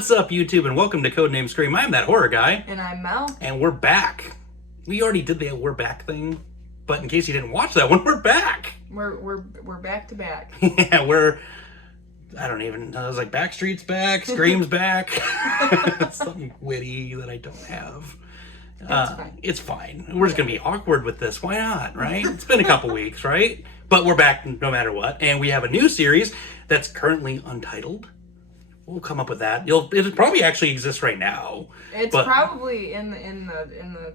What's up, YouTube, and welcome to Codename Scream. I'm that horror guy. And I'm Mel. And we're back. We already did the we're back thing, but in case you didn't watch that one, we're back. We're back to back. Yeah, I don't even know. I was like, Backstreet's back, Scream's back. Something witty that I don't have. It's fine. We're just going to be awkward with this. Why not, right? It's been a couple weeks, right? But we're back no matter what. And we have a new series that's currently untitled. We'll come up with that. It'll probably actually exist right now. It's probably in the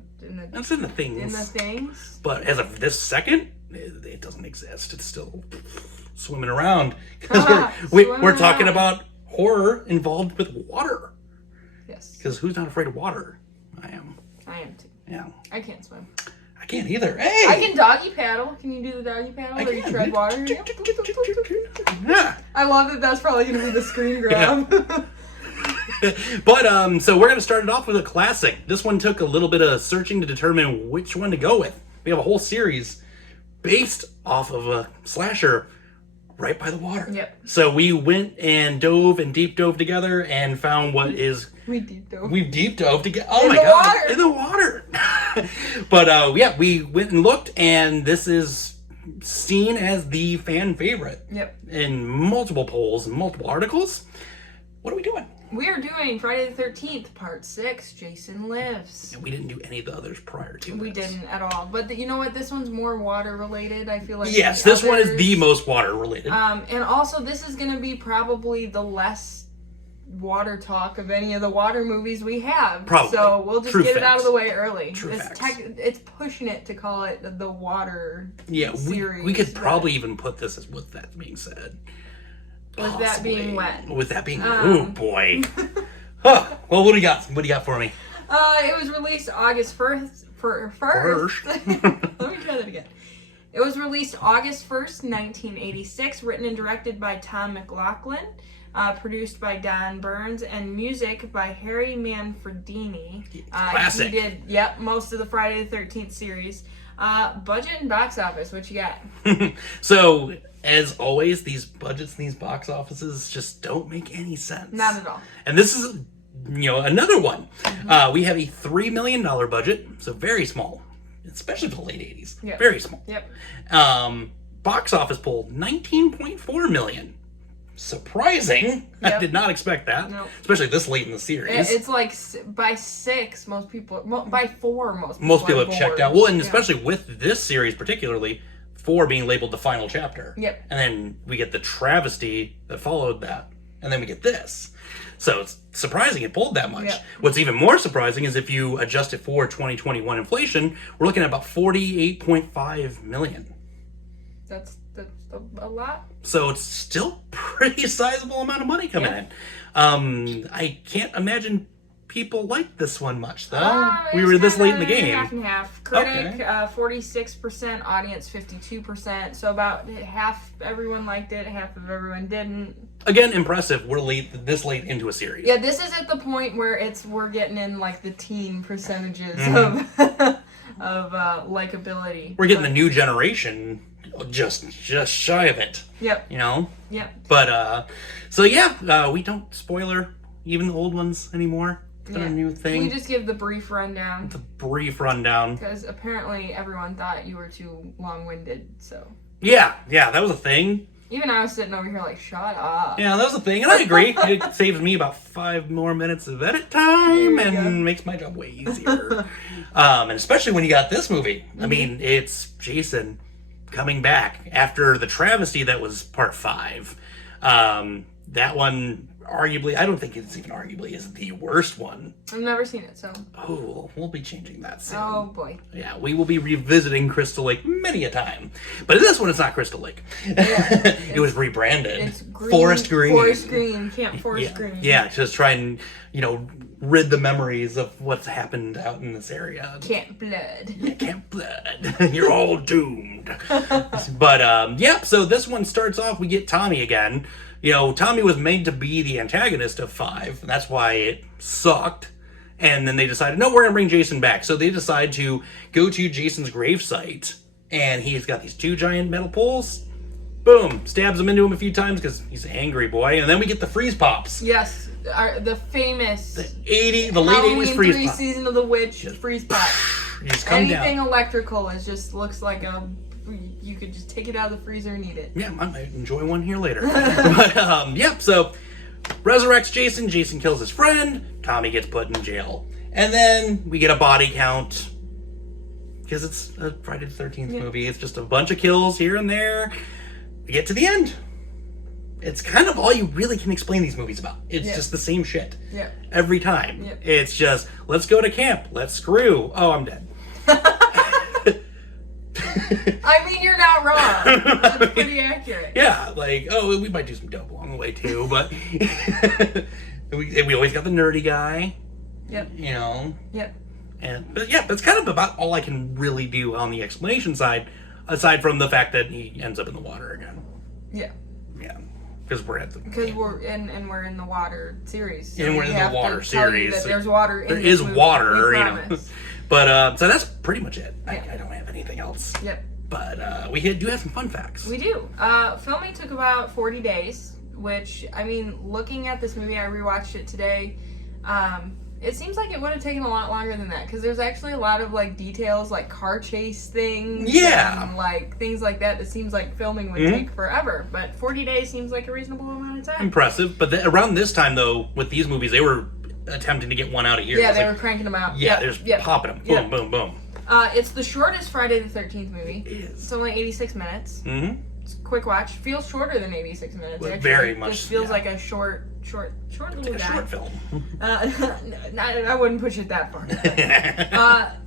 It's in the things. In the things. But as of this second, it doesn't exist. It's still swimming around because we're talking about horror involved with water. Yes. Because who's not afraid of water? I am. I am too. Yeah. I can't swim. I can't either. Hey! I can doggy paddle. Can you do the doggy paddle? Or you tread water? Yeah. I love that that's probably going to be the screen grab. Yeah. But, so we're going to start it off with a classic. This one took a little bit of searching to determine which one to go with. We have a whole series based off of a slasher right by the water. Yep. So we went and deep dove together and found what is... We deep dove. We deep dove together. Oh my God. Water. In the water. But, yeah, we went and looked, and this is seen as the fan favorite. Yep. In multiple polls and multiple articles. What are we doing? We are doing Friday the 13th, Part 6, Jason Lives. And we didn't do any of the others prior to We didn't at all. But you know what? This one's more water related, I feel like. Yes, this one is the most water related. And also, this is going to be probably the less water talk of any of the water movies we have. Probably. So we'll just get it out of the way early. True facts. It's pushing it to call it the water series. We could probably even put this as with that being said. With that being wet. With that being oh boy. Huh. Well, what do you got? What do you got for me? It was released August 1st. Let me try that again. It was released August 1st, 1986, written and directed by Tom McLaughlin, produced by Don Burns, and music by Harry Manfredini. Classic. He did, most of the Friday the 13th series. Budget and box office, what you got? So, as always, these budgets and these box offices just don't make any sense. Not at all. And this is, another one. Mm-hmm. We have a $3 million budget, so very small, especially for the late 80s. Yep. Very small. Yep. Box office poll, 19.4 million. Surprising. Yep. I did not expect that. Nope. Especially this late in the series. It's like by 6, most people, by 4, most people have checked out. Well, and especially with this series particularly, 4 being labeled the final chapter. Yep. And then we get the travesty that followed that. And then we get this. So it's surprising it pulled that much. Yep. What's even more surprising is if you adjust it for 2021 inflation, we're looking at about 48.5 million. That's a lot. So it's still pretty sizable amount of money coming in. I can't imagine people like this one much, though. We were this late in the game. Half and half. Critic, 46%, audience 52%. So about half everyone liked it, half of everyone didn't. Again, impressive. We're this late into a series. Yeah, this is at the point where we're getting in like the teen percentages of likability. We're getting the new generation just shy of it. Yep. Yep. But so yeah, we don't spoiler even the old ones anymore. It's a new thing. We just give the brief rundown. Because apparently everyone thought you were too long-winded, so. Yeah, that was a thing. Even I was sitting over here like, shut up. Yeah, that was a thing, and I agree. It saves me about 5 more minutes of edit time and makes my job way easier. And especially when you got this movie. Mm-hmm. I mean, it's Jason coming back after the travesty that was part 5. That one, arguably, I don't think it's even arguably is the worst one. I've never seen it, so. Oh, we'll be changing that soon. Oh, boy. Yeah, we will be revisiting Crystal Lake many a time. But in this one, it's not Crystal Lake. Yeah, it was rebranded. It's green, Forest Green. Forest Green. Camp Forest Green. Yeah, just try and, rid the memories of what's happened out in this area. Camp Blood. Yeah, Camp Blood. You're all doomed. But, so this one starts off, we get Tommy again. Tommy was made to be the antagonist of 5. And that's why it sucked. And then they decided, no, we're going to bring Jason back. So they decide to go to Jason's gravesite. And he's got these 2 giant metal poles. Boom. Stabs him into him a few times because he's an angry boy. And then we get the freeze pops. Yes. the famous the late 80s Halloween freeze 3 pop. Season of the Witch freeze pop. You just come Anything down. electrical looks like you could just take it out of the freezer and eat it. Yeah, I might enjoy one here later. But, yep, so resurrects Jason. Jason kills his friend. Tommy gets put in jail. And then we get a body count. Because it's a Friday the 13th movie. It's just a bunch of kills here and there. We get to the end. It's kind of all you really can explain these movies about. It's just the same shit. Yeah. Every time. Yep. It's just, let's go to camp. Let's screw. Oh, I'm dead. I mean, you're not wrong. That's pretty accurate. Yeah, like, oh, we might do some dope along the way too, but we always got the nerdy guy. Yep. You know? Yep. But yeah, that's kind of about all I can really do on the explanation side, aside from the fact that he ends up in the water again. Yeah. Yeah. Because we're at the... Because we're in the water series. So and we're in the water series. That there's water in there this is movie, water, we you know. promise. But, so that's pretty much it. Yeah. I don't have anything else. Yep. But we do have some fun facts. We do. Filming took about 40 days, which, I mean, looking at this movie, I rewatched it today. It seems like it would have taken a lot longer than that, because there's actually a lot of, like, details, like car chase things. Yeah. And, like, things like that seems like filming would take forever. But 40 days seems like a reasonable amount of time. Impressive. But around this time, though, with these movies, they were attempting to get one out a year. Yeah, They were cranking them out. Yeah, they're just popping them. Boom, boom, boom. It's the shortest Friday the 13th movie. It is. It's only 86 minutes. Mm-hmm. It's a quick watch. Feels shorter than 86 minutes. Well, actually. very much, Just feels yeah. like a short little A guy. short film. I wouldn't push it that far.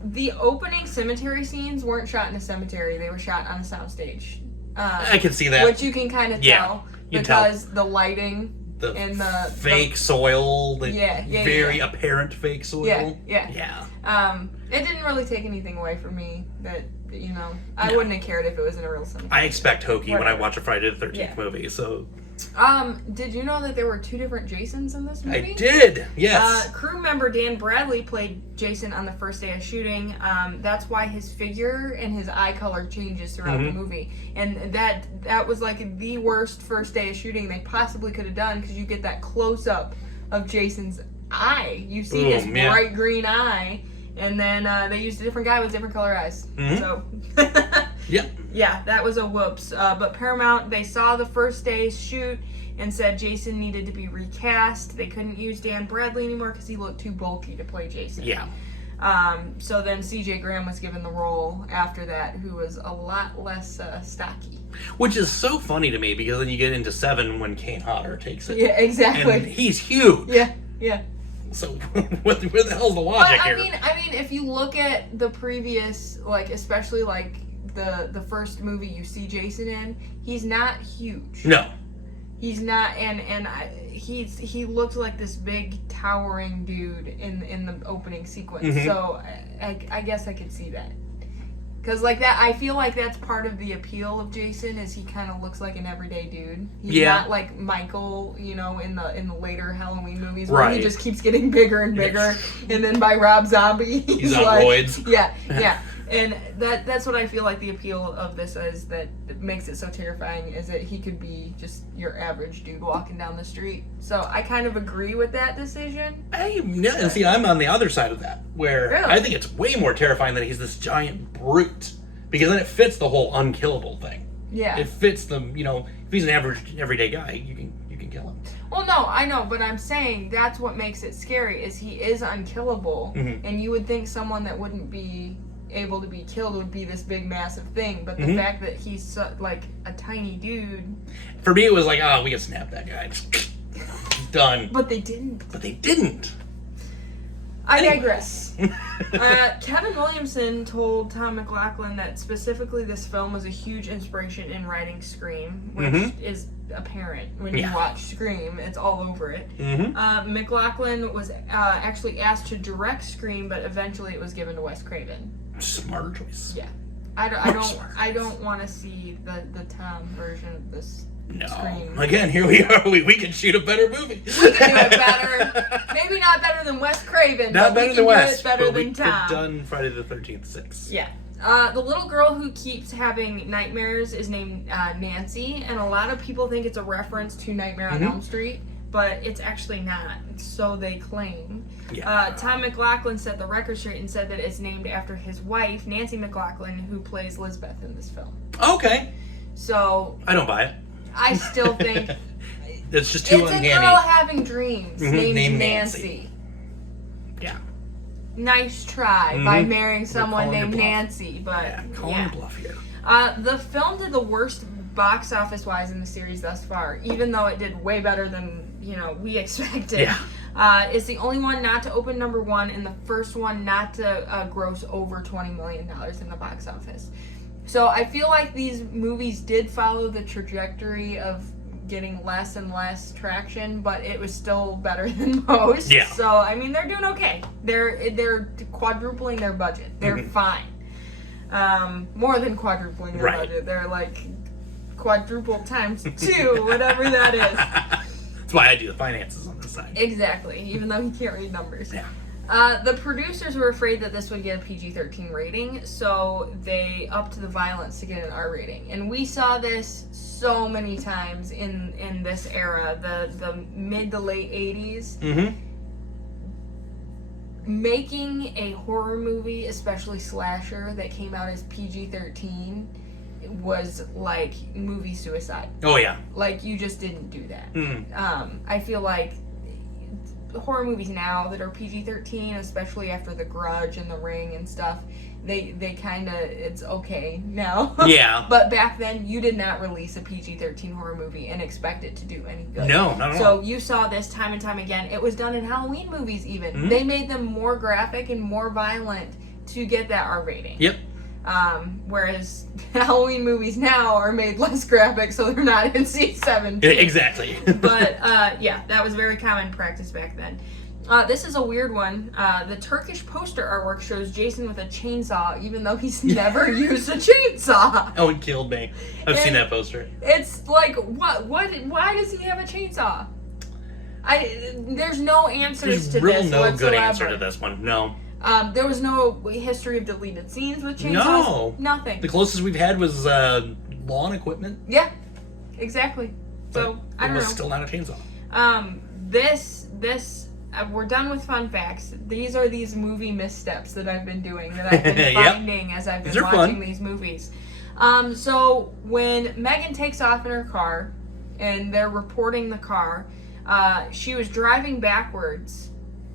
The opening cemetery scenes weren't shot in a cemetery. They were shot on a soundstage. I can see that. Which you can kind of tell you can tell. because the lighting and the fake soil, the very yeah. apparent fake soil. Yeah. It didn't really take anything away from me that, you know, I wouldn't have cared if it was in a real cemetery. I expect hokey when I Whatever. watch a Friday the 13th movie, so... Did you know that there were 2 different Jasons in this movie? I did, yes. Crew member Dan Bradley played Jason on the first day of shooting. That's why his figure and his eye color changes throughout the movie. And that was like the worst first day of shooting they possibly could have done, because you get that close-up of Jason's eye. You see his bright green eye, and then they used a different guy with different color eyes. So... Yeah, that was a whoops. But Paramount, they saw the first day's shoot and said Jason needed to be recast. They couldn't use Dan Bradley anymore because he looked too bulky to play Jason. Yeah. So then C.J. Graham was given the role after that, who was a lot less stocky. Which is so funny to me, because then you get into 7 when Kane Hodder takes it. Yeah, exactly. And he's huge. Yeah. So where the hell's the logic here? I mean, if you look at the previous, like, especially like the first movie you see Jason in, he's not huge. No. He's not, he looked like this big towering dude in the opening sequence. So I guess I could see that. Because like that, I feel like that's part of the appeal of Jason, is he kind of looks like an everyday dude. He's not like Michael, you know, in the later Halloween movies, where he just keeps getting bigger and bigger, and then by Rob Zombie, he's on like, roids. Yeah. And that's what I feel like the appeal of this is, that makes it so terrifying, is that he could be just your average dude walking down the street. So I kind of agree with that decision. And see, I'm on the other side of that, where I think it's way more terrifying that he's this giant brute, because then it fits the whole unkillable thing. Yeah. It fits them, you know, if he's an average everyday guy, you can kill him. Well, no, I know, but I'm saying that's what makes it scary, is he is unkillable, and you would think someone that wouldn't be able to be killed would be this big massive thing, but the fact that he's like a tiny dude, for me it was like, we can snap that guy. Done. but they didn't. I digress. Kevin Williamson told Tom McLaughlin that specifically this film was a huge inspiration in writing Scream, which is apparent when you watch Scream. It's all over it. McLaughlin was actually asked to direct Scream, but eventually it was given to Wes Craven. Smart choice. Yeah. I don't want to see the Tom version of this. No. Scream. Again, here we are. We can shoot a better movie. We can do it better. Maybe not better than Wes Craven. Not better than Wes. Better but than we Tom. could done Friday the 13th 6. Yeah. The little girl who keeps having nightmares is named Nancy, and a lot of people think it's a reference to Nightmare on Elm Street. but it's actually not. So they claim. Yeah. Tom McLaughlin set the record straight and said that it's named after his wife, Nancy McLaughlin, who plays Lisbeth in this film. Okay. So I don't buy it. I still think it's just too uncanny. It's a girl having dreams named Nancy. Yeah. Nice try by marrying someone named Nancy, but calling your bluff here. The film did the worst box office wise in the series thus far, even though it did way better than we expected. Yeah. It's the only one not to open number one and the first one not to gross over $20 million in the box office. So I feel like these movies did follow the trajectory of getting less and less traction, but it was still better than most. Yeah. So I mean, they're doing okay. They're quadrupling their budget. They're fine. More than quadrupling their budget. They're like quadruple times 2, whatever that is. That's why I do the finances on this side. Exactly, even though he can't read numbers. Yeah. The producers were afraid that this would get a PG-13 rating, so they upped the violence to get an R rating. And we saw this so many times in this era, the mid to late 80s. Mm-hmm. Making a horror movie, especially slasher, that came out as PG-13 was like movie suicide. Oh, yeah. Like, you just didn't do that. Mm. I feel like horror movies now that are PG-13, especially after The Grudge and The Ring and stuff, they kind of, it's okay now. Yeah. But back then, you did not release a PG-13 horror movie and expect it to do any good. No, not at all. So you saw this time and time again. It was done in Halloween movies even. Mm-hmm. They made them more graphic and more violent to get that R rating. Yep. Whereas Halloween movies now are made less graphic, so they're not NC-17. Exactly. But yeah, that was very common practice back then. This is a weird one. The Turkish poster artwork shows Jason with a chainsaw, even though he's never used a chainsaw. Oh, it killed me. I've seen that poster. It's like, what? Why does he have a chainsaw? There's no answers to this no whatsoever. Good answer to this one. No. There was no history of deleted scenes with chainsaws. No. Nothing. The closest we've had was lawn equipment. Yeah, exactly. So, I don't know. It was still not a chainsaw. We're done with fun facts. These are these movie missteps that I've been doing, that I've been finding as I've been watching these movies. So when Megan takes off in her car and they're reporting the car, she was driving backwards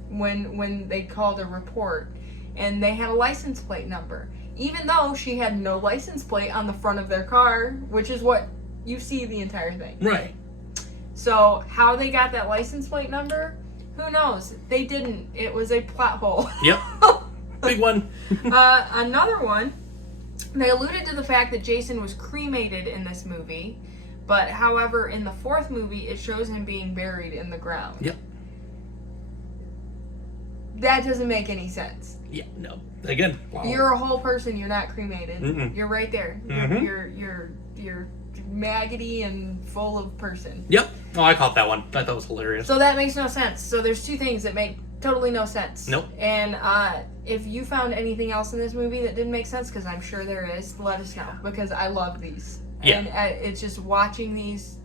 when they called a report, and they had a license plate number, even though she had no license plate on the front of their car, which is what you see the entire thing. Right. So how they got that license plate number, who knows? They didn't. It was a plot hole. Yep. Big one. Another one, they alluded to the fact that Jason was cremated in this movie, but however, in the fourth movie, it shows him being buried in the ground. Yep. That doesn't make any sense. Yeah, no. Again, wow. You're a whole person. You're not cremated. Mm-mm. You're right there. Mm-hmm. You're maggoty and full of person. Yep. Oh, I caught that one. I thought it was hilarious. So that makes no sense. So there's two things that make totally no sense. Nope. And if you found anything else in this movie that didn't make sense, because I'm sure there is, let us know, because I love these. Yeah. And it's just watching these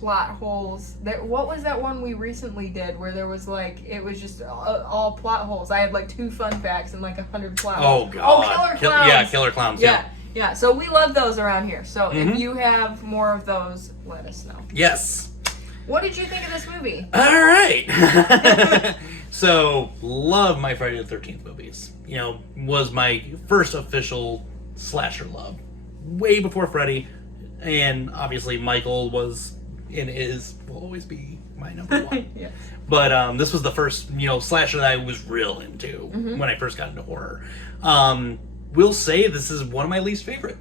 plot holes. What was that one we recently did where there was like, it was just all plot holes? I had like 2 fun facts and like 100 plot holes. Oh, God. Killer Clowns. Yeah, Killer Clowns. Yeah. So we love those around here. So if you have more of those, let us know. Yes. What did you think of this movie? All right. So, love my Friday the 13th movies. You know, was my first official slasher love. Way before Freddy. And obviously Michael was and will always be my number one. Yes. But this was the first, slasher that I was real into when I first got into horror. Will say this is one of my least favorite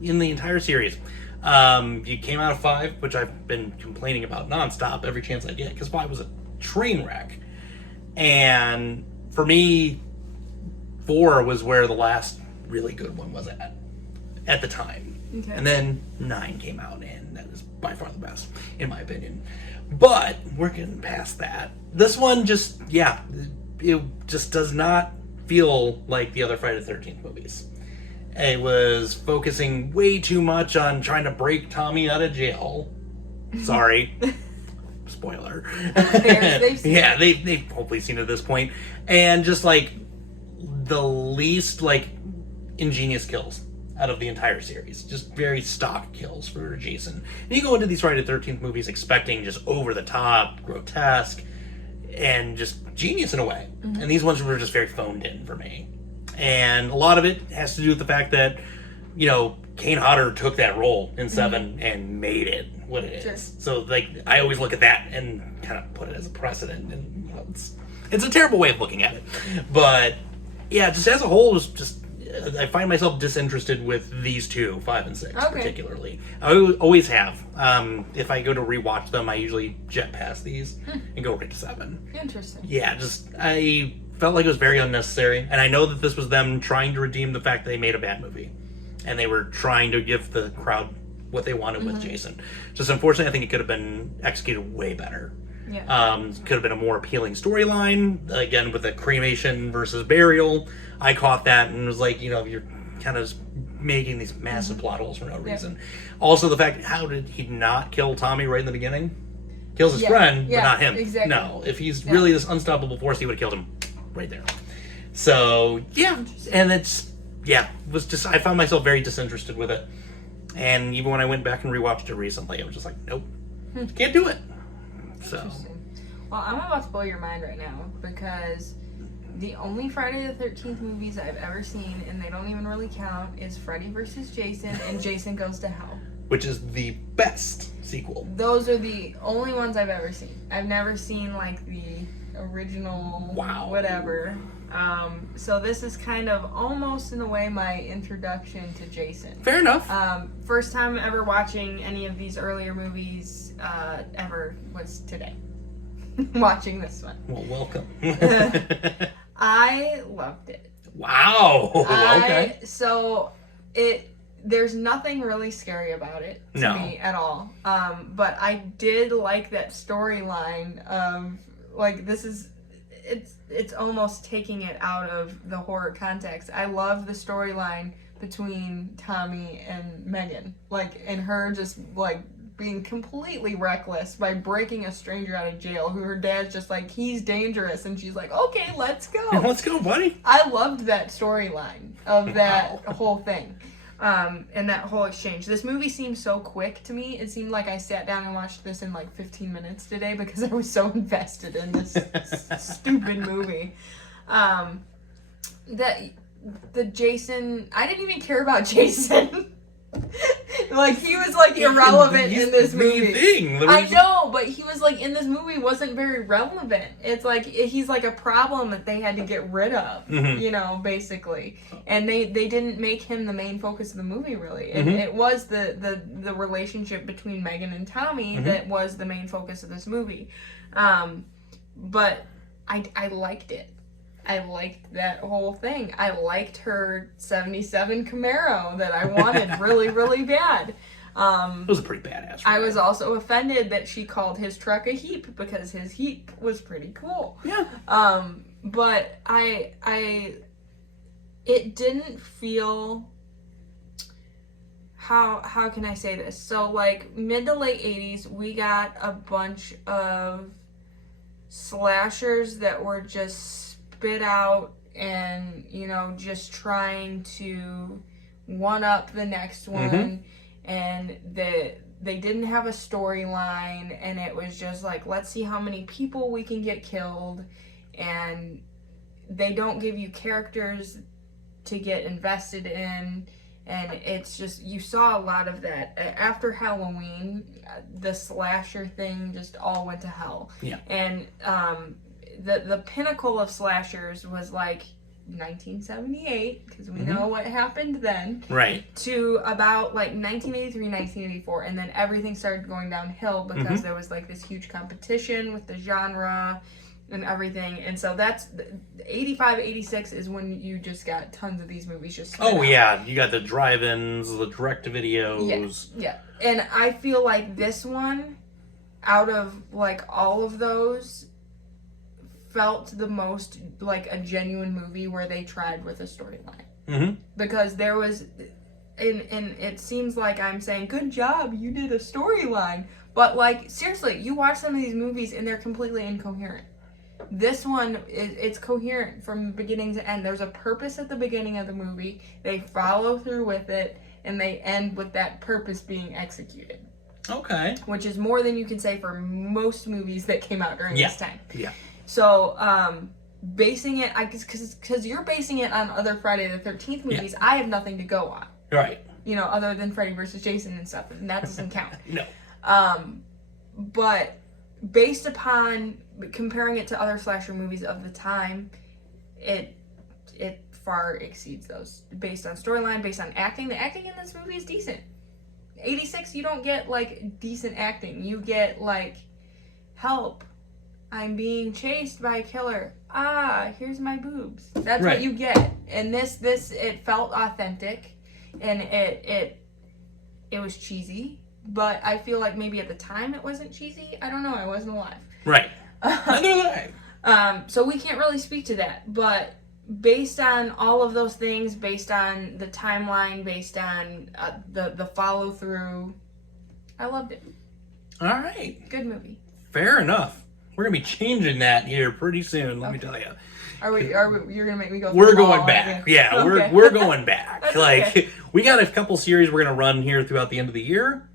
in the entire series. It came out of 5, which I've been complaining about nonstop every chance I get, because 5 was a train wreck. And for me, 4 was where the last really good one was at the time. Okay. And then 9 came out, and that is by far the best, in my opinion. But we're getting past that. This one just, it just does not feel like the other Friday the 13th movies. It was focusing way too much on trying to break Tommy out of jail. Sorry. Spoiler. They've seen yeah, they've hopefully seen it at this point. And just like the least like ingenious kills out of the entire series. Just very stock kills for Jason. And you go into these Friday the 13th movies expecting just over the top, grotesque, and just genius in a way. And these ones were just very phoned in for me. And a lot of it has to do with the fact that, you know, Kane Hodder took that role in Seven and made it what it is. Sure. So, like, I always look at that and kind of put it as a precedent. And, you know, it's a terrible way of looking at it. But, yeah, just as a whole, it was just, I find myself disinterested with these two, 5 and 6 particularly. I always have. If I go to rewatch them, I usually jet past these and go right to 7. Interesting. Yeah, just, I felt like it was very unnecessary. And I know that this was them trying to redeem the fact that they made a bad movie. And they were trying to give the crowd what they wanted with Jason. Just unfortunately, I think it could have been executed way better. Yeah. Could have been a more appealing storyline. Again, with the cremation versus burial, I caught that and was like, you know, you're kind of making these massive plot holes for no reason. Also, the fact, how did he not kill Tommy right in the beginning? Kills his friend, but not him. Exactly. No, if he's really this unstoppable force, he would have killed him right there. So, yeah. And it's, was just, I found myself very disinterested with it. And even when I went back and rewatched it recently, I was just like, nope, can't do it. So. Well, I'm about to blow your mind right now because the only Friday the 13th movies I've ever seen, and they don't even really count, is Freddy vs. Jason and Jason Goes to Hell. Which is the best sequel. Those are the only ones I've ever seen. I've never seen like the original whatever. So this is kind of almost in a way my introduction to Jason. Fair enough. First time ever watching any of these earlier movies ever was today. Watching this one. Well, welcome. I loved it. Wow. Okay. There's nothing really scary about it to me at all. But I did like that storyline of like it's almost taking it out of the horror context. I love the storyline between Tommy and Megan. Like, and her just like being completely reckless by breaking a stranger out of jail who her dad's just like, he's dangerous, and she's like, okay, let's go. Let's go, buddy. I loved that storyline of that whole thing. And that whole exchange. This movie seemed so quick to me. It seemed like I sat down and watched this in like 15 minutes today because I was so invested in this stupid movie. That the Jason, I didn't even care about Jason. Like, he was like irrelevant in this movie. I know, but he was like in this movie wasn't very relevant. It's like he's like a problem that they had to get rid of, you know, basically. And they didn't make him the main focus of the movie, really. And it was the relationship between Megan and Tommy that was the main focus of this movie. But I liked it. I liked that whole thing. I liked her 77 Camaro that I wanted really, really bad. It was a pretty badass. I was also offended that she called his truck a heap because his heap was pretty cool. Yeah. But it didn't feel, how can I say this? So like mid to late 80s, we got a bunch of slashers that were just spit out and, you know, just trying to one up the next one, and they didn't have a storyline, and it was just like, let's see how many people we can get killed, and they don't give you characters to get invested in, and it's just, you saw a lot of that. After Halloween, the slasher thing just all went to hell. Yeah. And the pinnacle of slashers was like 1978, because we know what happened then. Right. To about like 1983, 1984, and then everything started going downhill because there was like this huge competition with the genre and everything. And so that's 85, 86 is when you just got tons of these movies just spit out. Yeah, you got the drive-ins, the direct-to-videos. Yeah. And I feel like this one, out of like all of those, felt the most like a genuine movie where they tried with a storyline. Because there was, and it seems like I'm saying, good job, you did a storyline, But, like, seriously, you watch some of these movies and they're completely incoherent. This one, it's coherent from beginning to end. There's a purpose at the beginning of the movie. They follow through with it, and they end with that purpose being executed. Okay. Which is more than you can say for most movies that came out during this time. Yeah. So, basing it, because you're basing it on other Friday the 13th movies, I have nothing to go on. Right. You know, other than Freddy vs. Jason and stuff, and that doesn't count. No. But based upon comparing it to other slasher movies of the time, it far exceeds those. Based on storyline, based on acting. The acting in this movie is decent. 86, you don't get, like, decent acting. You get, like, help. I'm being chased by a killer. Here's my boobs. That's right. What you get. And this, it felt authentic. And it was cheesy. But I feel like maybe at the time it wasn't cheesy. I don't know. I wasn't alive. Right. Neither was I. So we can't really speak to that. But based on all of those things, based on the timeline, based on the follow through, I loved it. All right. Good movie. Fair enough. We're gonna be changing that here pretty soon. Let me tell you. Are we? You're gonna make me go? We're going back. Yeah, okay. we're going back. That's Like okay. We got a couple series we're gonna run here throughout the end of the year,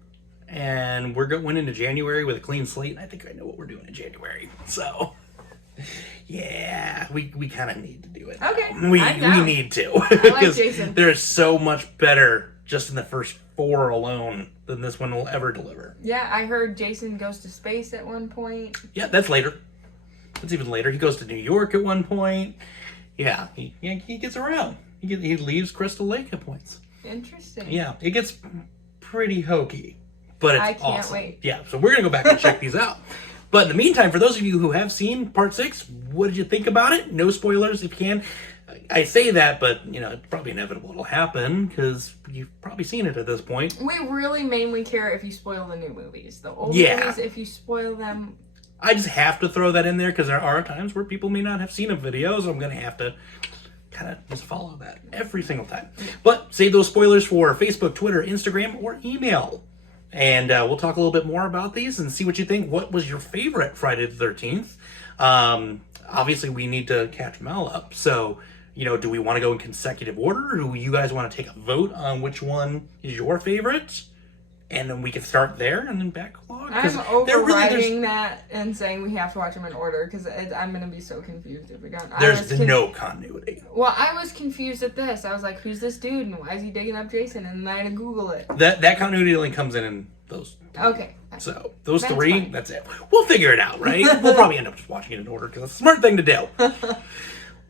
and we're going into January with a clean slate. And I think I know what we're doing in January. So. Yeah, we kind of need to do it. Okay, we need to because Jason. there's so much better just in the first 4 alone than this one will ever deliver. Yeah, I heard Jason goes to space at one point. Yeah, that's later. That's even later. He goes to New York at one point. Yeah, he gets around. He leaves Crystal Lake at points. Interesting. Yeah, it gets pretty hokey, but it's I can't awesome. wait. Yeah, so we're gonna go back and check these out. But in the meantime, for those of you who have seen Part 6, what did you think about it? No spoilers if you can. I say that, but, you know, it's probably inevitable it'll happen, because you've probably seen it at this point. We really mainly care if you spoil the new movies. The old movies, if you spoil them... I just have to throw that in there, because there are times where people may not have seen a video, so I'm going to have to kind of just follow that every single time. But save those spoilers for Facebook, Twitter, Instagram, or email. And we'll talk a little bit more about these and see what you think. What was your favorite Friday the 13th? Obviously, we need to catch Mel up. So, you know, do we want to go in consecutive order? Or do you guys want to take a vote on which one is your favorite? And then we can start there and then backlog. I'm overriding that and saying we have to watch them in order because I'm going to be so confused if we don't. There's no continuity. Well, I was confused at this. I was like, who's this dude and why is he digging up Jason? And then I had to Google it. That continuity only comes in those. Okay. So those That's 3, fine. that's it. We'll figure it out, right? We'll probably end up just watching it in order because it's a smart thing to do.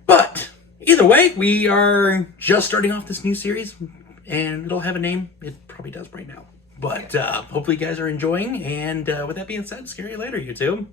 But either way, we are just starting off this new series and it'll have a name. It probably does right now. But hopefully you guys are enjoying. And with that being said, scary later, YouTube.